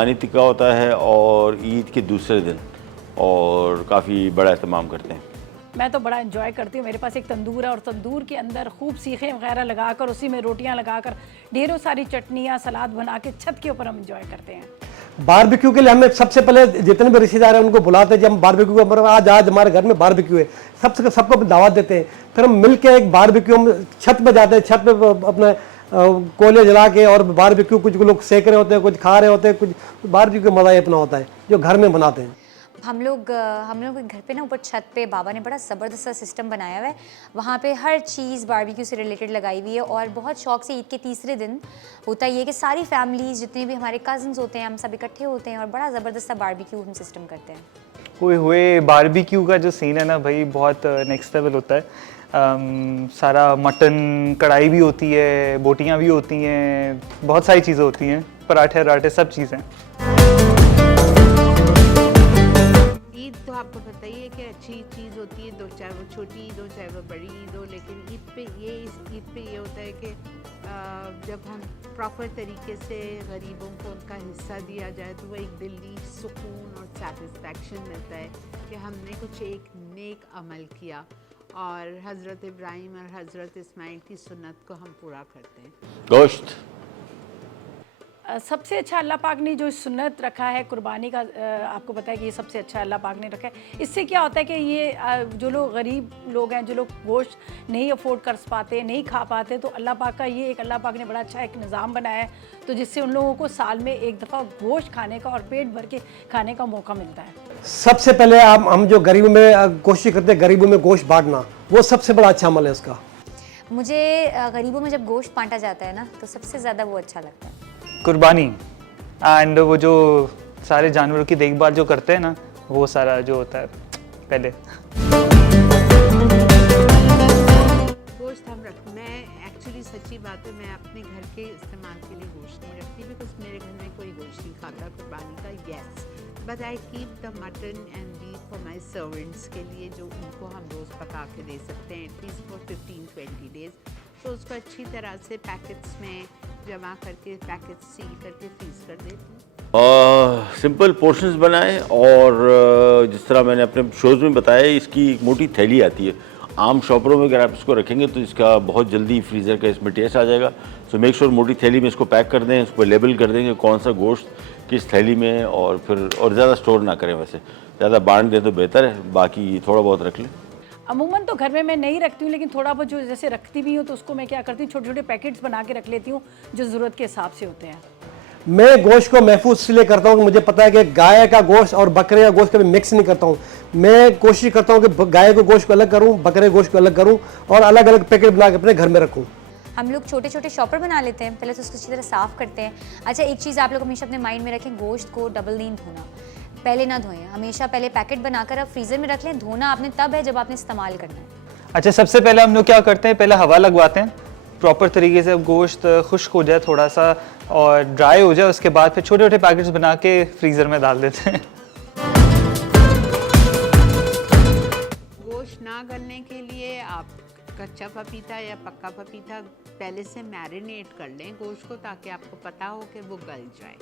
पानी टिक्का होता है और ईद के दूसरे दिन, और काफ़ी बड़ा एहतमाम करते हैं। मैं तो बड़ा एंजॉय करती हूँ। मेरे पास एक तंदूर है और तंदूर के अंदर खूब सीखें वगैरह लगाकर उसी में रोटियां लगाकर ढेरों सारी चटनियाँ सलाद बना के छत के ऊपर हम एंजॉय करते हैं। बारबेक्यू के लिए हमें सबसे पहले जितने भी रिश्तेदार हैं उनको बुलाते हैं। जब हम बारबेक्यू को आज हमारे घर में बारबेक्यू है, सबको दावत देते हैं। फिर हम मिल के एक बारबेक्यू हम छत पे जाते हैं, छत पे अपना कोयले जला के और बारबेक्यू कुछ लोग सेक रहे होते हैं, कुछ खा रहे होते हैं, कुछ बारबेक्यू का मज़ा ही अपना होता है जो घर में बनाते हैं। हम लोग के घर पे ना ऊपर छत पे बाबा ने बड़ा ज़बरदस्त सा सिस्टम बनाया हुआ है। वहाँ पे हर चीज़ बारबेक्यू से रिलेटेड लगाई हुई है और बहुत शौक से ईद के तीसरे दिन होता ये कि सारी फैमिलीज़ जितने भी हमारे कज़न्स होते हैं हम सब इकट्ठे होते हैं और बड़ा ज़बरदस्त सा बारबेक्यू हम सिस्टम करते हैं। हुए बारबेक्यू का जो सीन है ना भाई, बहुत नेक्स्ट लेवल होता है। सारा मटन, कढ़ाई भी होती है, बोटियाँ भी होती हैं, बहुत सारी चीज़ें होती हैं, पराठे वराठे सब चीज़ें। ईद तो आपको पता ही है कि अच्छी चीज़ होती है, दो चाहे वो छोटी ईद हो चाहे वो बड़ी ईद हो, लेकिन ईद पे ये होता है कि जब हम प्रॉपर तरीके से गरीबों को उनका हिस्सा दिया जाए तो वो एक दिली सुकून और सेटिस्फेक्शन मिलता है कि हमने कुछ एक नेक अमल किया और हज़रत इब्राहीम और हज़रत इस्माइल की सुन्नत को हम पूरा करते हैं। गोश्त सबसे अच्छा अल्लाह पाक ने जो सुन्नत रखा है कुर्बानी का, आपको पता है कि ये सबसे अच्छा अल्लाह पाक ने रखा है। इससे क्या होता है कि ये जो लोग गरीब लोग हैं, जो लोग गोश्त नहीं अफोर्ड कर पाते, नहीं खा पाते, तो अल्लाह पाक का ये एक अल्लाह पाक ने बड़ा अच्छा एक निज़ाम बनाया है, तो जिससे उन लोगों को साल में एक दफ़ा गोश्त खाने का और पेट भर के खाने का मौका मिलता है। सबसे पहले हम जो गरीबों में कोशिश करते हैं गरीबों में गोश्त बांटना, वो सबसे बड़ा अच्छा अमल है उसका। मुझे गरीबों में जब गोश्त बांटा जाता है ना तो सबसे ज़्यादा वो अच्छा लगता है। कुर्बानी एंड वो जो सारे जानवरों की देखभाल जो करते हैं ना, वो सारा जो होता है पहले। गोश्त हम मैं एक्चुअली सच्ची बात है, मैं अपने घर के इस्तेमाल के लिए गोश्त नहीं रखती बिकॉज मेरे घर में कोई गोश्त नहीं खाता कुर्बानी का। Yes, but I keep the mutton and beef for my servants के लिए, जो उनको हम रोज़ पका के दे सकते हैं एटलीस्ट फॉर 15-20 डेज़। तो उसको अच्छी तरह से पैकेट्स में जमा करके पैकेट सील करके फ्रीज कर देती हूँ। सिंपल पोर्शंस बनाएं, और जिस तरह मैंने अपने शोज़ में बताया, इसकी एक मोटी थैली आती है। आम शॉपरों में अगर आप इसको रखेंगे तो इसका बहुत जल्दी फ्रीज़र का इसमें टेस्ट आ जाएगा। सो मेक श्योर मोटी थैली में इसको पैक कर दें, उसको लेबल कर देंगे कौन सा गोश्त किस थैली में, और फिर और ज़्यादा स्टोर ना करें, वैसे ज़्यादा बांट दें तो बेहतर है, बाकी थोड़ा बहुत रख लें। अमूमन तो घर में मैं नहीं रखती हूँ, लेकिन थोड़ा बहुत जो जैसे रखती भी हूँ तो उसको मैं क्या करती हूँ, छोटे छोटे पैकेट्स बना के रख लेती हूँ जो ज़रूरत के हिसाब से होते हैं। मैं गोश्त को महफूज इसलिए करता हूँ कि मुझे पता है कि गाय का गोश्त और बकरे का गोश्त कभी मिक्स नहीं करता हूँ। मैं कोशिश करता हूँ कि गाय के गोश्त को अलग करूँ, बकरे के गोश्त को अलग करूँ और अलग अलग पैकेट बना के अपने घर में रखूँ। हम लोग छोटे छोटे शॉपर बना लेते हैं, पहले तो उसको अच्छी तरह साफ़ करते हैं। अच्छा, एक चीज़ आप लोग हमेशा अपने माइंड में रखें, गोश्त को डबल नहीं धोना, पहले ना धोएं, हमेशा पहले पैकेट बनाकर आप फ्रीज़र में रख लें। धोना आपने तब है जब आपने इस्तेमाल करना है। अच्छा, सबसे पहले हम लोग क्या करते हैं, पहले हवा लगवाते हैं प्रॉपर तरीके से, गोश्त खुश्क हो जाए थोड़ा सा और ड्राई हो जाए, उसके बाद फिर छोटे छोटे पैकेट्स बना के फ्रीज़र में डाल देते हैं। गोश्त ना गलने के लिए आप कच्चा पपीता या पक्का पपीता पहले से मैरिनेट कर लें गोश्त को, ताकि आपको पता हो कि वो गल जाए,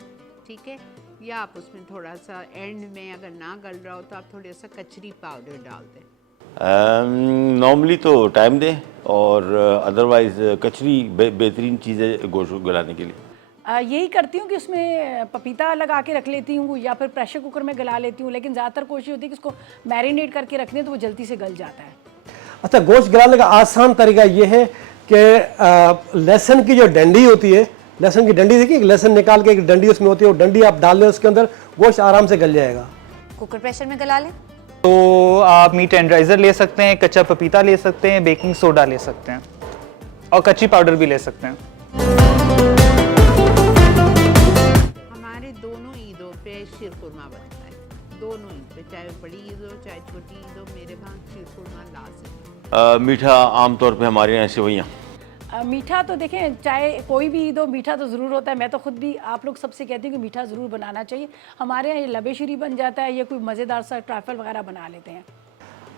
ठीक है। या आप उसमें थोड़ा सा एंड में अगर ना गल रहा हो तो आप थोड़ा सा कचरी पाउडर डाल दें। नॉर्मली तो टाइम दें, और अदरवाइज़ कचरी बेहतरीन चीज़ है गोश्त को गलाने के लिए। यही करती हूँ कि उसमें पपीता लगा के रख लेती हूँ या फिर प्रेशर कुकर में गला लेती हूँ, लेकिन ज़्यादातर कोशिश होती है कि उसको मैरिनेट करके रखने तो वो जल्दी से गल जाता है। अच्छा, गोश्त गलाने का आसान तरीका ये है कि लहसुन की जो डंडी होती है, लहसुन की डंडी देखिए, लहसुन निकाल के एक डंडी उसमें होती है, वो डंडी आप डाल दें उसके अंदर, गोश्त आराम से गल जाएगा। कुकर प्रेशर में गला लें। तो आप मीट टेंडराइज़र ले सकते हैं, कच्चा पपीता ले सकते हैं, बेकिंग सोडा ले सकते हैं और कच्ची पाउडर भी ले सकते हैं। हमारे दोनों ईदों पे शीर खुरमा बनता है, दोनों ईद पे, चाहे बड़ी ईद हो चाहे छोटी ईद हो, मेरे वहाँ शीर खुरमा लाज़िम। मीठा आमतौर पे हमारे यहाँ सेवइयाँ। मीठा तो देखें, चाहे कोई भी ईद हो मीठा तो ज़रूर होता है। मैं तो खुद भी आप लोग सबसे कहती हूँ कि मीठा ज़रूर बनाना चाहिए। हमारे यहाँ ये लबे शीरी बन जाता है, ये कोई मज़ेदार सा ट्रैफल वगैरह बना लेते हैं।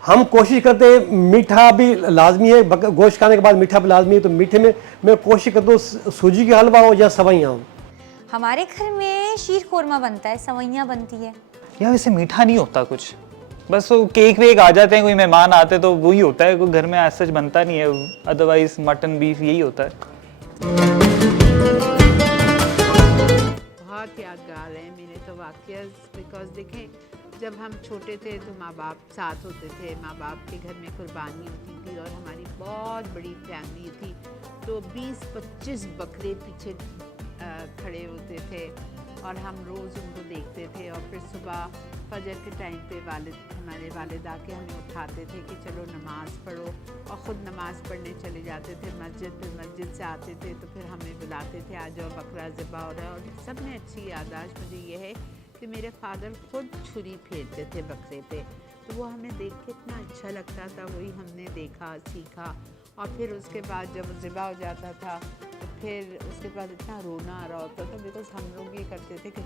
हम कोशिश करते हैं, मीठा भी लाजमी है, गोश्त खाने के बाद मीठा भी लाजमी है, तो मीठे में मैं कोशिश करता हूँ सूजी का हलवा हो या सवइयाँ हो। हमारे घर में शीर खोरमा बनता है, सवैयाँ बनती है। या वैसे मीठा नहीं होता कुछ, बस वो केक वेक आ जाते हैं, कोई मेहमान आते तो वही होता है, कोई घर में ऐसा सच बनता नहीं है, अदरवाइज मटन बीफ यही होता है। बहुत यादगार है मेरे तो वाक़या, बिकॉज देखें जब हम छोटे थे तो माँ बाप साथ होते थे, माँ बाप के घर में कुर्बानी होती थी और हमारी बहुत बड़ी फैमिली थी, तो 20-25 बकरे पीछे खड़े होते थे और हम रोज़ उनको देखते थे। और फिर सुबह फजर के टाइम पे हमारे वालिद आके हमें उठाते थे कि चलो नमाज़ पढ़ो, और ख़ुद नमाज़ पढ़ने चले जाते थे मस्जिद। फिर मस्जिद से आते थे तो फिर हमें बुलाते थे, आ जाओ बकरा ज़िबा हो रहा है। और सब में अच्छी याददाश्त मुझे ये है कि मेरे फादर खुद छुरी फेरते थे बकरे पे, तो वो हमें देख के इतना अच्छा लगता था, वही हमने देखा सीखा। और फिर उसके बाद जब ज़िबा हो जाता था तो फिर उसके बाद इतना रोना आ रहा होता था, बिकॉज हम लोग ये करते थे कि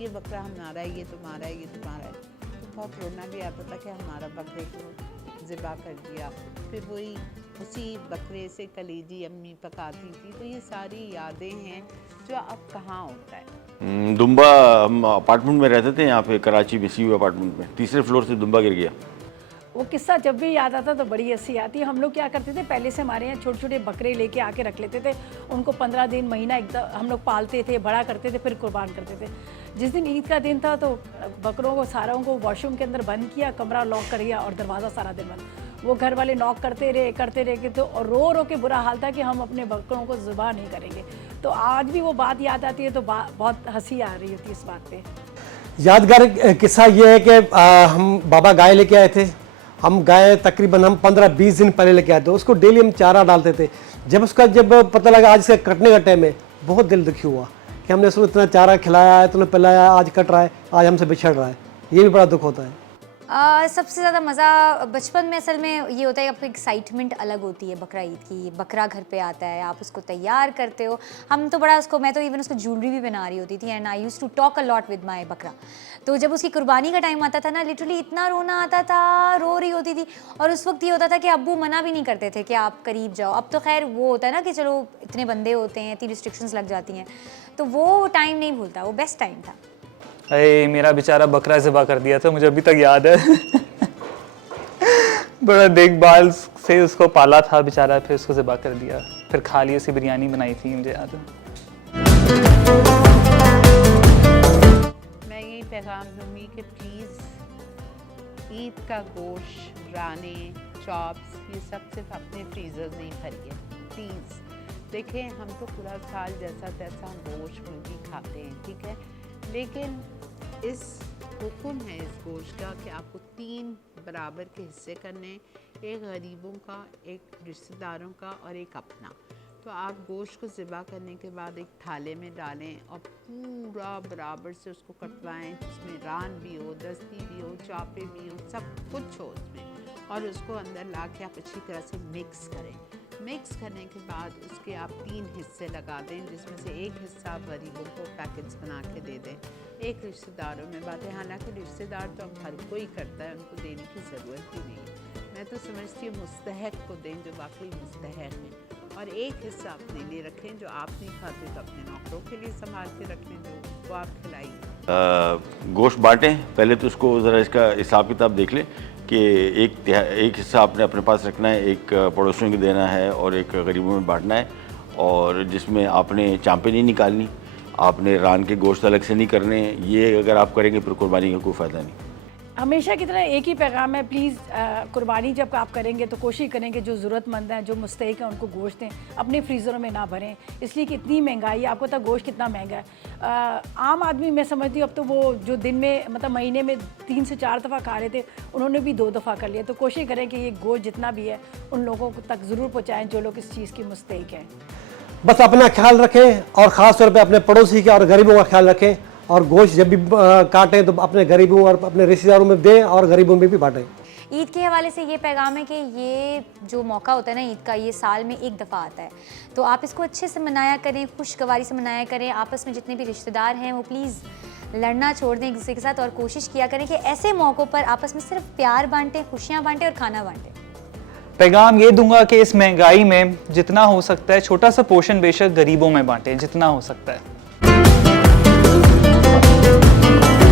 ये बकरा हमारा है, ये तुम्हारा है, ये तुम्हारा है। तो बहुत रोना भी आता था कि हमारा बकरे को ज़िबा कर दिया। फिर वही उसी बकरे से कलेजी अम्मी पकाती थी। तो ये सारी यादें हैं जो अब कहाँ होता है। दुम्बा, हम अपार्टमेंट में रहते थे यहाँ पे कराची में, सी अपार्टमेंट में, तीसरे फ्लोर से दुम्बा गिर गया। वो किस्सा जब भी याद आता तो बड़ी हंसी आती है। हम लोग क्या करते थे, पहले से हमारे यहाँ छोटे छोटे बकरे लेके आके रख लेते थे, उनको 15 दिन महीना एकदम हम लोग पालते थे, बड़ा करते थे, फिर कुर्बान करते थे। जिस दिन ईद का दिन था तो बकरों को सारों को वॉशरूम के अंदर बंद किया, कमरा लॉक कर दिया और दरवाज़ा सारा दिन बंद। वो घर वाले नॉक करते रहे तो, और रो के बुरा हाल था कि हम अपने बकरों को ज़िबा नहीं करेंगे। तो आज भी वो बात याद आती है तो बहुत हंसी आ रही होती है इस बात पे। यादगार किस्सा ये है कि हम बाबा गाय लेके आए थे। हम गाय तकरीबन हम 15-20 दिन पहले लेके आए थे, उसको डेली हम चारा डालते थे। जब पता लगा आज इसका कटने का टाइम है, बहुत दिल दुखी हुआ कि हमने उसको इतना चारा खिलाया है, इतना पिलाया, आज कट रहा है, आज हमसे बिछड़ रहा है। ये भी बड़ा दुख होता है। सबसे ज़्यादा मज़ा बचपन में असल में ये होता है कि आपको एक्साइटमेंट अलग होती है बकरा ईद की। बकरा घर पे आता है, आप उसको तैयार करते हो। हम तो बड़ा उसको, मैं तो इवन उसको ज्वेलरी भी बना रही होती थी, and I used to talk a lot with my बकरा। तो जब उसकी कुर्बानी का टाइम आता था ना, लिटरली इतना रोना आता था, रो रही होती थी। और उस वक्त ये होता था कि अब्बू मना भी नहीं करते थे कि आप करीब जाओ। अब तो खैर वो होता है ना कि चलो इतने बंदे होते हैं, इतनी रिस्ट्रिक्शंस लग जाती हैं, तो वो टाइम नहीं भूलता, वो बेस्ट टाइम था। अरे मेरा बेचारा बकरा ज़िबा कर दिया था, मुझे अभी तक याद है। बड़ा देखभाल से उसको पाला था बेचारा, फिर उसको ज़िबा कर दिया, फिर खा ली, उसकी बिरयानी बनाई थी, मुझे याद है। मैं यही पैगाम दूंगी कि प्लीज़ ईद का गोश्त, राने, चॉप्स, ये सब सिर्फ अपने फ्रीज़र नहीं भरिए प्लीज़। देखें हम तो पूरा साल जैसा तैसा गोश्त मुर्गी खाते हैं, ठीक है, लेकिन इस हुक्म है इस गोश्त का कि आपको 3 बराबर के हिस्से करने, एक गरीबों का, एक रिश्तेदारों का और एक अपना। तो आप गोश्त को ज़िबा करने के बाद एक थाले में डालें और पूरा बराबर से उसको कटवाएं, जिसमें रान भी हो, दस्ती भी हो, चापे भी हो, सब कुछ हो उसमें, और उसको अंदर ला के आप अच्छी तरह से मिक्स करें। मिक्स करने के बाद उसके आप 3 हिस्से लगा दें, जिसमें से एक हिस्सा गरीबों को पैकेट्स बना के दे दें, एक रिश्तेदारों में बातें। हालांकि रिश्तेदार तो अब हर कोई करता है, उनको देने की ज़रूरत ही नहीं है। मैं तो समझती हूँ मुस्तहक को दें जो वाकई मुस्तहक हैं, और एक हिस्सा अपने लिए रखें, जो आप नहीं खाते तो अपने नौकरों के लिए संभाल के रखें, जो वो आप खिलाइए। गोश्त बांटें, पहले तो उसको ज़रा इसका हिसाब किताब देख लें कि एक हिस्सा आपने अपने पास रखना है, एक पड़ोसियों को देना है और एक गरीबों में बांटना है, और जिसमें आपने चांपे नहीं निकालनी, आपने रान के गोश्त अलग से नहीं करने। ये अगर आप करेंगे फिर कुर्बानी का कोई फ़ायदा नहीं। हमेशा की तरह एक ही पैगाम है, प्लीज़ कुर्बानी जब आप करेंगे तो कोशिश करें कि जो ज़रूरतमंद हैं, जो मुस्तहिक हैं, उनको गोश्त दें, अपने फ्रीज़रों में ना भरें, इसलिए कि इतनी महंगाई है। आपको पता गोश्त कितना महंगा है। आम आदमी मैं समझती हूँ अब तो वो जो दिन में मतलब महीने में 3 से 4 दफ़ा खा रहे थे, उन्होंने भी 2 दफ़ा कर लिया। तो कोशिश करें कि ये गोश्त जितना भी है उन लोगों तक ज़रूर पहुँचाएँ जो लोग इस चीज़ की मुस्तहिक हैं। बस अपना ख्याल रखें और ख़ास तौर पे अपने पड़ोसी का और गरीबों का ख्याल रखें, और गोश्त जब भी काटें तो अपने गरीबों और अपने रिश्तेदारों में दें और गरीबों में भी बांटें। ईद के हवाले से ये पैगाम है कि ये जो मौका होता है ना ईद का, ये साल में एक दफ़ा आता है, तो आप इसको अच्छे से मनाया करें, खुशगवारी से मनाया करें। आपस में जितने भी रिश्तेदार हैं वो प्लीज़ लड़ना छोड़ दें एक दूसरे के साथ, और कोशिश किया करें कि ऐसे मौक़ों पर आपस में सिर्फ प्यार बांटें, खुशियाँ बांटें और खाना बांटें। पैगाम ये दूंगा कि इस महंगाई में जितना हो सकता है छोटा सा पोर्शन बेशक गरीबों में बांटें, जितना हो सकता है।